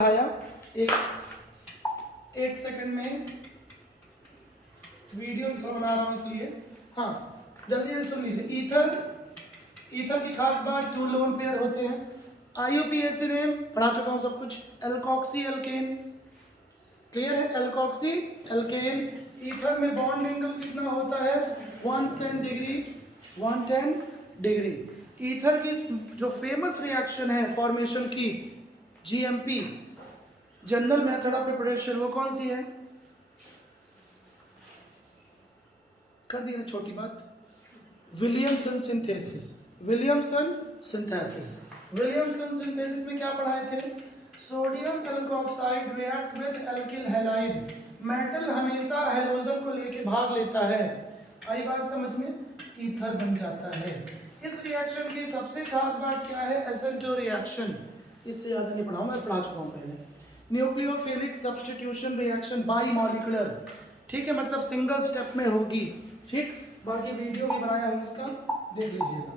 आया एक सेकंड में वीडियो थोड़ा बना रहा हूँ इसलिए। हाँ, जल्दी से सुन लीजिए। ईथर की खास बात 2 लोन पेयर होते हैं। IUPAC ने पढ़ा चुका हूँ सब कुछ। एल्कोक्सी एल्केन क्लियर है। एल्कोक्सी एल्केन ईथर में बॉन्ड एंगल कितना होता है 110 डिग्री 110 डिग्री। ईथर की जो फेमस रिएक्शन है फॉर्मेशन की GMP general method of preparation, वो कौन सी है? कर दी ना छोटी बात। Williamson synthesis. विलियमसन सिंथेसिस में क्या पढ़ाए थे? Sodium alkoxide react with alkyl halide. Metal हमेशा हैलोजन को लेके भाग लेता है। आई बात समझ में? ईथर बन जाता है। इस रिएक्शन की सबसे खास बात क्या है? एसेंटो रिएक्शन। इससे ज्यादा नहीं पढ़ाऊंगा, मैं पढ़ा चुका हूं पहले। Nucleophilic substitution reaction by molecular, ठीक है, मतलब सिंगल स्टेप में होगी। ठीक, बाकी वीडियो भी बनाया हूँ इसका, देख लीजिएगा।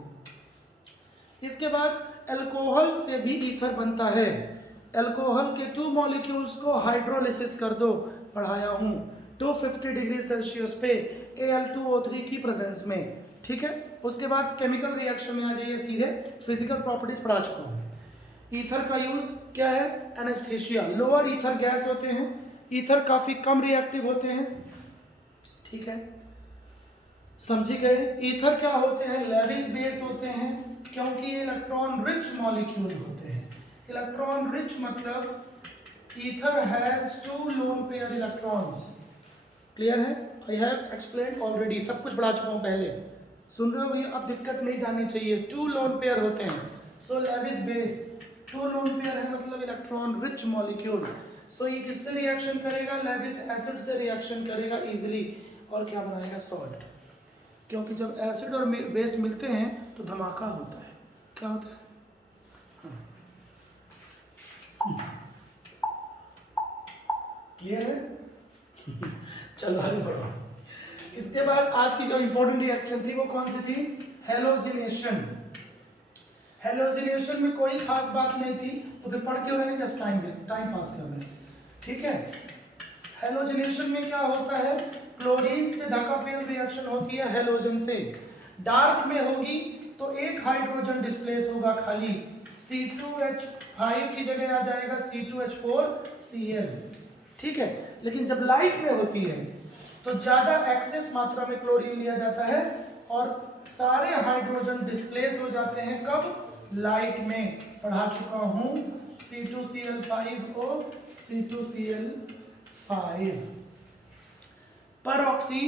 इसके बाद अल्कोहल से भी ईथर बनता है। अल्कोहल के 2 मॉलिक्यूल्स को हाइड्रोलिसिस कर दो, पढ़ाया हूँ 250 डिग्री सेल्सियस पे Al2O3 की प्रेजेंस में। ठीक है, उसके बाद केमिकल रिएक्शन में आ जाइए सीधे। फिजिकल प्रॉपर्टीज पढ़ा चुका हूँ। ईथर का यूज क्या है? एनेस्थेशिया। लोअर ईथर गैस होते हैं, ईथर काफी कम रिएक्टिव होते हैं। ठीक है, समझी गए? ईथर क्या होते हैं? लेविस बेस होते हैं, क्योंकि ये इलेक्ट्रॉन रिच मॉलिक्यूल होते हैं। इलेक्ट्रॉन रिच मतलब ether has 2 lone pair electrons. Clear है? आई हैव एक्सप्लेन्ड ऑलरेडी, सब कुछ पढ़ा चुका हूं पहले। सुन रहे हो भैया? अब दिक्कत नहीं जानी चाहिए। 2 लोन पेयर होते हैं। सो लेविस बेस 2 लोन पेयर है, मतलब इलेक्ट्रॉन रिच मॉलिक्यूल। सो ये किससे रिएक्शन करेगा? लेविस एसिड से रिएक्शन करेगा इजीली, और क्या बनाएगा? सॉल्ट। क्योंकि जब एसिड और बेस मिलते हैं तो धमाका होता है। क्या होता है? क्लियर है? चलो आगे बढ़ो। इसके बाद आज की जो इंपॉर्टेंट रिएक्शन थी वो कौन सी थी? हेलोजिनेशन। हेलोजिनेशन में कोई खास बात नहीं थी, तो फिर पढ़ क्यों रहे हैं? जस्ट टाइम पास कर रहे हैं। ठीक है, हेलोजिनेशन में क्या होता है? क्लोरीन से धक्का-पेल रिएक्शन होती है हेलोजन से। डार्क में होगी तो एक हाइड्रोजन डिस्प्लेस होगा खाली, C2H5 की जगह आ जाएगा C2H4Cl। ठीक है, लेकिन जब लाइट में होती है तो ज्यादा एक्सेस मात्रा में क्लोरीन लिया जाता है और सारे हाइड्रोजन डिस्प्लेस हो जाते हैं। कब? लाइट में। पढ़ा चुका हूं C2Cl5 O C2Cl5। परऑक्सी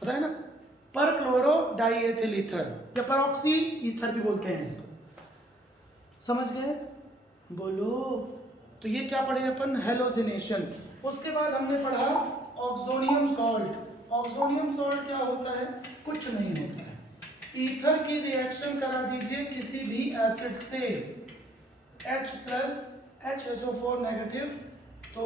पता है ना? पर क्लोरो डाइएथिल ईथर या परऑक्सी ईथर भी बोलते हैं इसको। समझ गए? बोलो। तो ये क्या पढ़े अपन? हेलोजिनेशन। उसके बाद हमने पढ़ा ऑक्सोनियम सॉल्ट। ऑक्सोनियम सॉल्ट क्या होता है? कुछ नहीं होता है। ईथर की रिएक्शन करा दीजिए किसी भी एसिड से, H+ HSO4 नेगेटिव, तो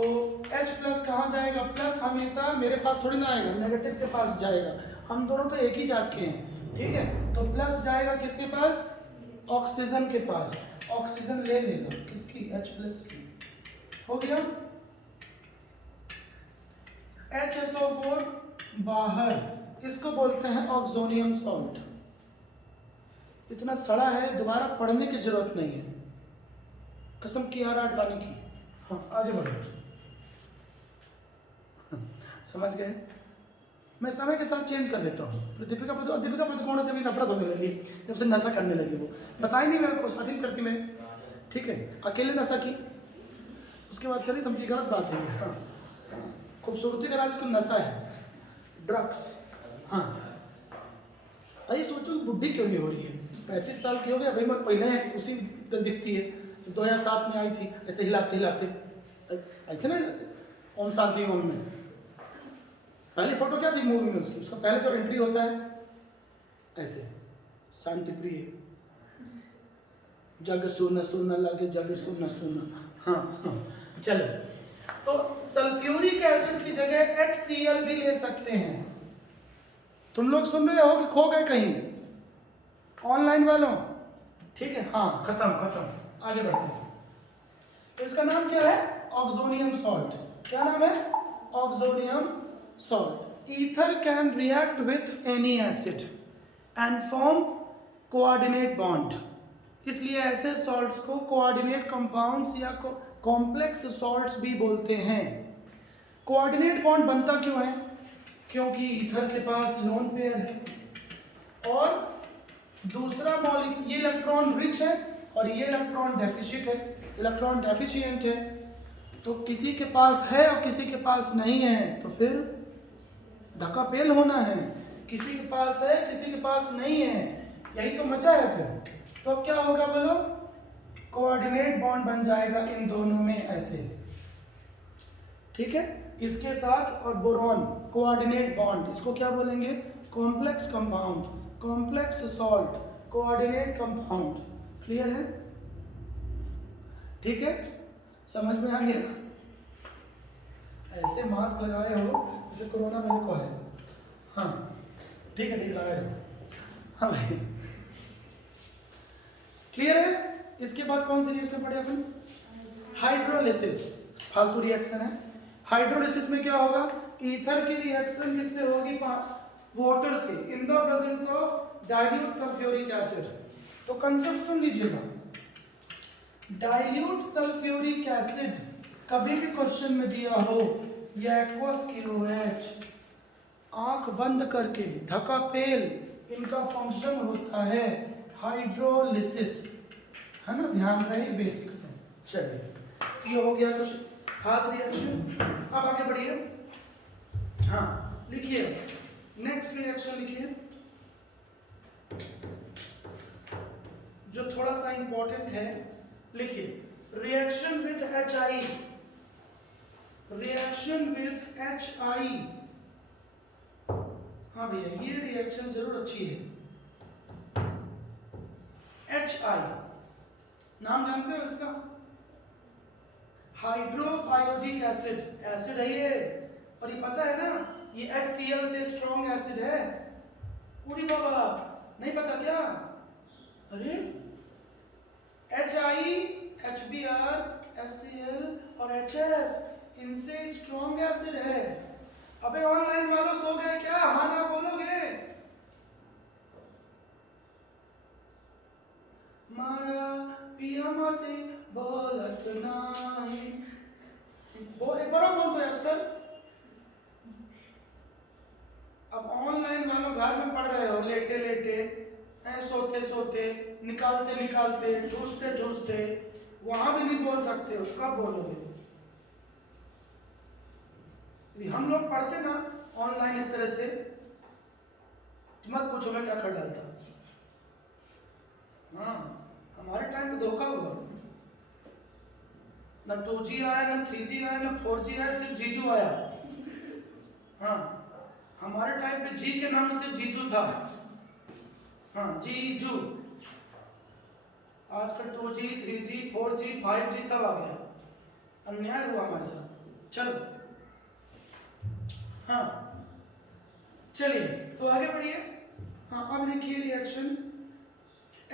H+ कहाँ जाएगा? प्लस हमेशा मेरे पास थोड़ी ना आएगा, नेगेटिव के पास जाएगा। हम दोनों तो एक ही जात के हैं। ठीक है, तो प्लस जाएगा किसके पास? ऑक्सीजन के पास। ऑक्सीजन ले लेगा किसकी? H+ की। हो गया। HSO4 बाहर, इसको बोलते हैं ऑक्सोनियम सॉल्ट। इतना सड़ा है, दोबारा पढ़ने की जरूरत नहीं है, कसम की यार आडवाणी की। हाँ, आगे बढ़ो। समझ गए? मैं समय के साथ चेंज कर देता हूँ। दीपिका पादुकोण से भी नफरत होने लगी जब से नशा करने लगी। वो बताई नहीं मेरे को, शादी करती मैं। ठीक है, अकेले नशा की, उसके बाद चलिए समझिए गलत बात है। हाँ, खूबसूरती का राज उसको नशा है, ड्रग्स। हाँ, अरे सोचो बुढ़ी क्यों नहीं हो रही है? 35 साल की हो गई, अभी मैं पहले उसी तरह दिखती है। 2007 में आई थी, ऐसे हिलाते हिलाते आई थी ना ओम शांति ओम में। पहली फोटो क्या थी मूवी में उसकी? उसका पहले तो एंट्री होता है ऐसे, शांति प्रिय, जग सुन सुन लगे, जग सुन सुन। हाँ हाँ, चलो। तो सल्फ्यूरिक एसिड की जगह HCl भी ले सकते हैं। तुम लोग सुन रहे हो कि खो गए कहीं ऑनलाइन वालों? ठीक है, हाँ, खत्म, आगे बढ़ते हैं। तो इसका नाम क्या है? Oxonium salt. क्या नाम है? Oxonium salt. Ether can react with any acid and form coordinate bond. इसलिए ऐसे सॉल्ट्स को कोऑर्डिनेट कंपाउंड्स या कॉम्प्लेक्स सॉल्ट्स भी बोलते हैं। कोऑर्डिनेट बॉन्ड बनता क्यों है? क्योंकि ईथर के पास लोन पेयर है और दूसरा मॉलिक्यूल, ये इलेक्ट्रॉन रिच है और ये इलेक्ट्रॉन डेफिशिएंट है, इलेक्ट्रॉन डेफिशिएंट है। तो किसी के पास है और किसी के पास नहीं है, तो फिर धक्कापेल होना है। किसी के पास है, किसी के पास नहीं है, यही तो मजा है फिर। तो अब क्या होगा बोलो? कोऑर्डिनेट बॉन्ड बन जाएगा इन दोनों में ऐसे, ठीक है। इसके साथ और बोरॉन कोऑर्डिनेट बॉन्ड, इसको क्या बोलेंगे? Complex compound, complex salt, coordinate compound. Clear है? ठीक है, समझ में आ गया? ऐसे मास्क लगाए हो जैसे कोरोना मेरे को है। हाँ ठीक है, ठीक लगाए हो। हाँ भाई, क्लियर है? इसके बाद कौन सी रिएक्शन पढ़े अपन? हाइड्रोलिसिस। फालतू रिएक्शन है। हाइड्रोलिसिस में क्या होगा? ईथर की रिएक्शन किससे होगी? वाटर से, in the presence of dilute sulphuric acid. तो कंसेप्ट सुन लीजिएगा। डाइल्यूट सल्फ्यूरिक एसिड कभी भी क्वेश्चन में दिया हो, या एक्वस KOH, आंख बंद करके धक्कापेल, इनका फंक्शन होता है हाइड्रोलिसिस, है ना? ध्यान रहे बेसिक से। चलिए, तो ये हो गया कुछ खास रिएक्शन। अब आगे बढ़िए। हाँ लिखिए, नेक्स्ट रिएक्शन लिखिए जो थोड़ा सा इंपॉर्टेंट है। लिखिए, reaction with HI, reaction with HI। हाँ भैया, ये रिएक्शन जरूर अच्छी है। HI नाम जानते हो इसका? हाइड्रो आयोडिक एसिड, एसिड है ये। और ये पता है ना, ये HCl से स्ट्रॉन्ग एसिड है। पूरी बाबा, नहीं पता क्या? अरे HI, HBr, HCl और HF, इनसे स्ट्रॉन्ग एसिड है। अबे ऑनलाइन वालों सो गए क्या? हाँ ना बोलोगे? मारा पियामा से बोलत नाही। बोल, एक बार बोल दो यार सर। अब ऑनलाइन वालों घर में पढ़ रहे हो, लेटे लेटे, सोते सोते, निकालते निकालते, ढूंढते ढूंढते, वहां भी नहीं बोल सकते हो, कब बोलोगे? हम लोग पढ़ते ना ऑनलाइन इस तरह से, तो मत पूछो मैं क्या कर डालता। हाँ, हमारे टाइम पे धोखा हुआ। ना 2G आया, ना 3G आया, ना 4G आया, सिर्फ जीजू आया। हाँ, हमारे टाइम पे जी के नाम सिर्फ जीजू था। हाँ, जीजू। आजकल 2G, 3G, 4G, 5G सब आ गया। अन्याय हुआ हमारे साथ। चलो, हाँ चलिए, तो आगे बढ़िए। हाँ, अब देखिए रिएक्शन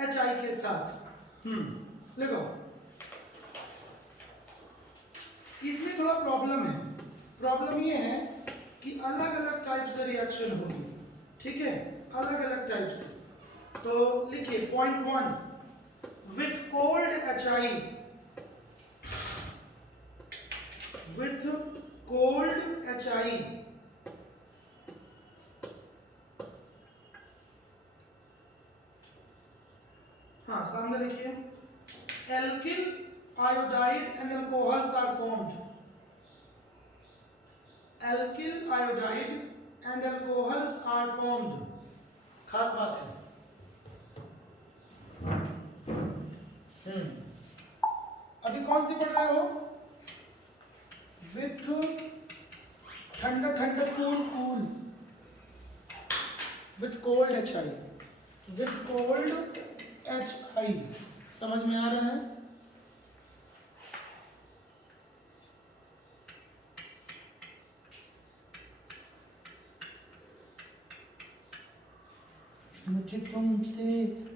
HI के साथ। देखो, इसमें थोड़ा प्रॉब्लम है। प्रॉब्लम ये है कि अलग अलग टाइप से रिएक्शन होगी, ठीक है? अलग अलग टाइप से। तो लिखिए point 1, with cold HI, with cold HI, हाँ सामने लिखिए, alkyl iodide and alcohols are formed. Alkyl iodide and alcohols are formed. खास बात है। अभी कौन सी पढ़ रहे हो? विथ ठंडा ठंडा, cool cool, with cold HI, with cold HI। समझ में आ रहा है? मुझे तुमसे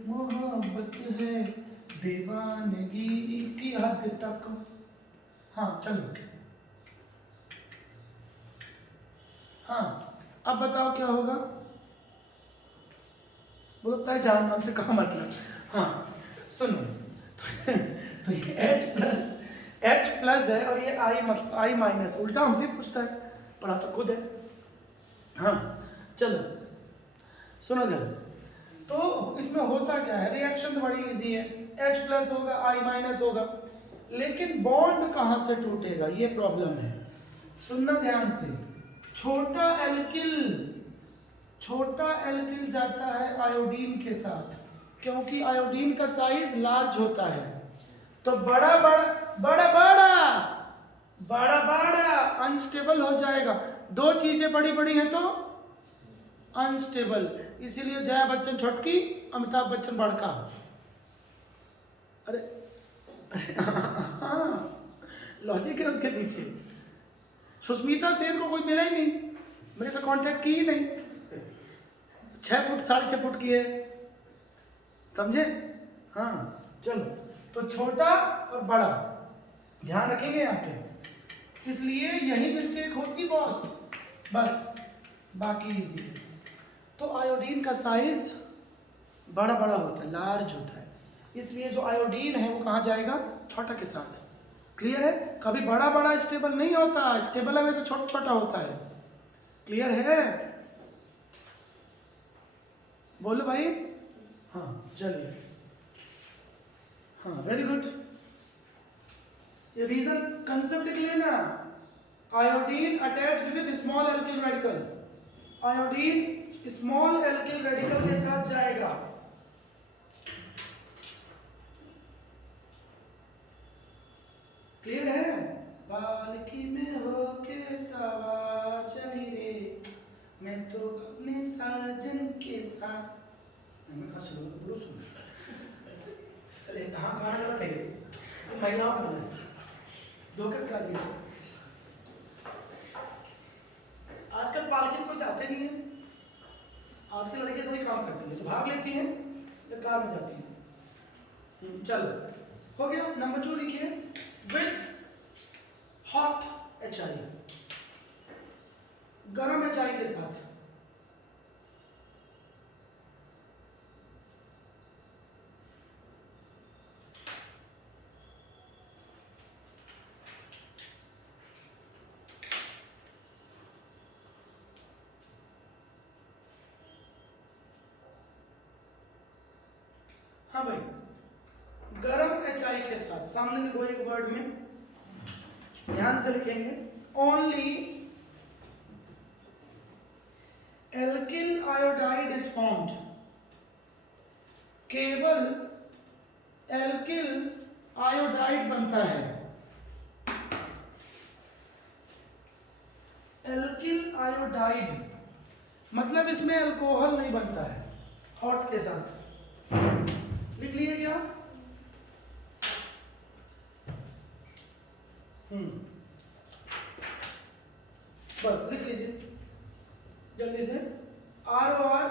मोहब्बत है दीवानगी की हद तक। हाँ चलो, हाँ अब बताओ क्या होगा, बोलता है जान नाम से कहा मतलब। हाँ सुनो, तो ये H प्लस है और ये I माइनस, उल्टा हमसे पूछता है, पढ़ा तो खुद है। हाँ चलो सुनो इधर, तो इसमें होता क्या है, रिएक्शन तो बड़ी इजी है, H प्लस होगा I माइनस होगा, लेकिन बॉन्ड कहाँ से टूटेगा ये प्रॉब्लम है। सुनना ध्यान से, छोटा एल्किल जाता है आयोडीन के साथ, क्योंकि आयोडीन का साइज लार्ज होता है, तो बड़ा बड़ा अनस्टेबल हो जाएगा। दो चीजें बड़ी बड़ी हैं तो अनस्टेबल, इसीलिए जया बच्चन छोटकी, अमिताभ बच्चन बड़का। अरे हाँ लॉजिक है उसके पीछे। सुष्मिता सेन को कोई मिला ही नहीं, मेरे से कांटेक्ट की ही नहीं, 6 फुट 6.5 फुट की है, समझे। हाँ चलो, तो छोटा और बड़ा ध्यान रखेंगे यहाँ पे, इसलिए यही मिस्टेक होती बॉस, बस बाकी इजी है। तो आयोडीन का साइज बड़ा होता है, लार्ज होता है, इसलिए जो आयोडीन है वो कहाँ जाएगा, छोटा के साथ। क्लियर है, कभी बड़ा स्टेबल नहीं होता, स्टेबल हमेशा छोटा होता है। क्लियर है, बोलो भाई। हाँ चलिए, हाँ वेरी गुड, ये रीजन कंसेप्ट लिख लेना, iodine attached with small alkyl radical, iodine small alkyl radical के साथ जाएगा। क्लियर है, पालकी में होके सवार चली रे, मैं तो अपने साजन के साथ, मैं कहा चलो बोलो सुन, अरे हाँ गाना गलत है, ये महिलाओं का है, धोखे गा दिया। आजकल पालकी को जाते नहीं है, आजकल लड़के कोई काम करती है तो भाग लेती हैं या कार में जाती हैं। चलो हो गया, नंबर 2 लिखिए, विथ हॉट HI, गरम HI के साथ। हाँ भाई, गरम HI के साथ, सामने लिखो एक वर्ड में, ध्यान से लिखेंगे, only alkyl iodide is formed, केवल एल्किल आयोडाइड बनता है, एल्किल आयोडाइड मतलब इसमें अल्कोहल नहीं बनता है, हॉट के साथ। लिख लिए क्या? बस लिख लीजिए जल्दी से, ROR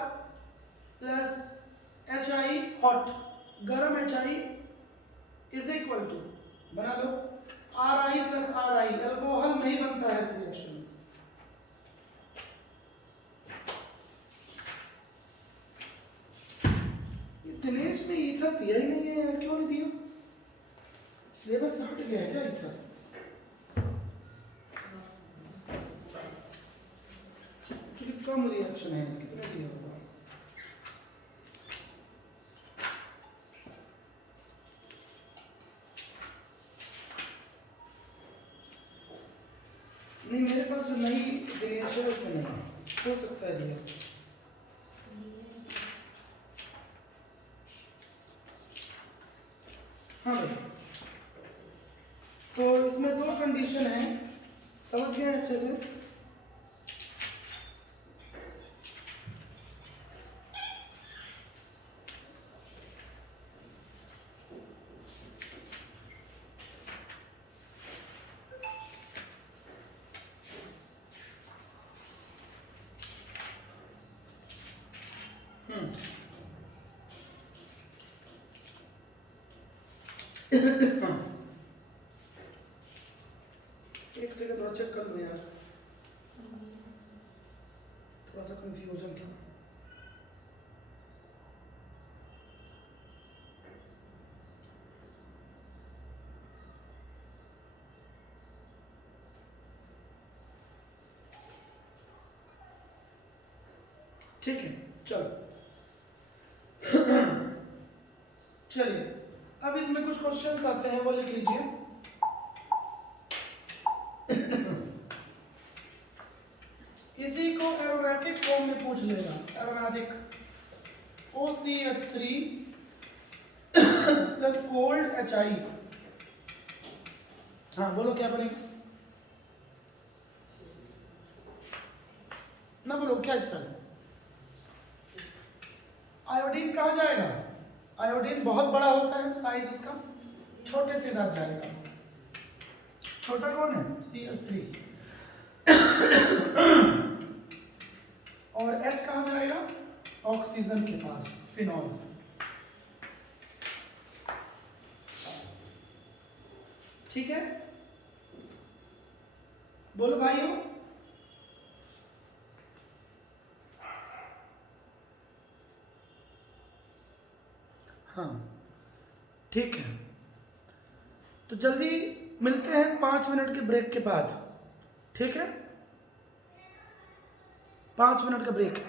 प्लस HI हॉट, गरम HI इज इक्वल टू, बना लो, RI प्लस RI, अल्कोहल नहीं बनता है इस रिएक्शन में। दिनेश में ईथर दिया ही नहीं है यार, क्यों नहीं दिया? सिलेबस में हट गया है क्या ईथर? क्योंकि कम रिएक्शन है इसकी, तो दिया होगा। नहीं मेरे पास जो नई दिनेश है उसमें नहीं है, हो सकता है दिया। हाँ भाई, तो इसमें 2 कंडीशन है, समझ गए अच्छे से? एक सेकंड थोड़ा चेक कर लो यार, थोड़ा सा कंफ्यूजन था। ठीक है, चलो चलिए अब इसमें कुछ क्वेश्चंस आते हैं, वो लिख लीजिए। इसी को एरोमेटिक फॉर्म में पूछ लेगा, aromatic OCS3 plus cold HI। हाँ बोलो क्या बनेगा ना, बोलो क्या इसका। आयोडीन कहाँ जाएगा, आयोडीन बहुत बड़ा होता है साइज उसका, छोटे से साथ जाएगा। छोटा कौन है, CS3। और H कहाँ जाएगा, ऑक्सीजन के पास, फिनॉल। ठीक है, बोलो भाइयों। हाँ ठीक है, तो जल्दी मिलते हैं 5 मिनट के ब्रेक के बाद। ठीक है, 5 मिनट का ब्रेक।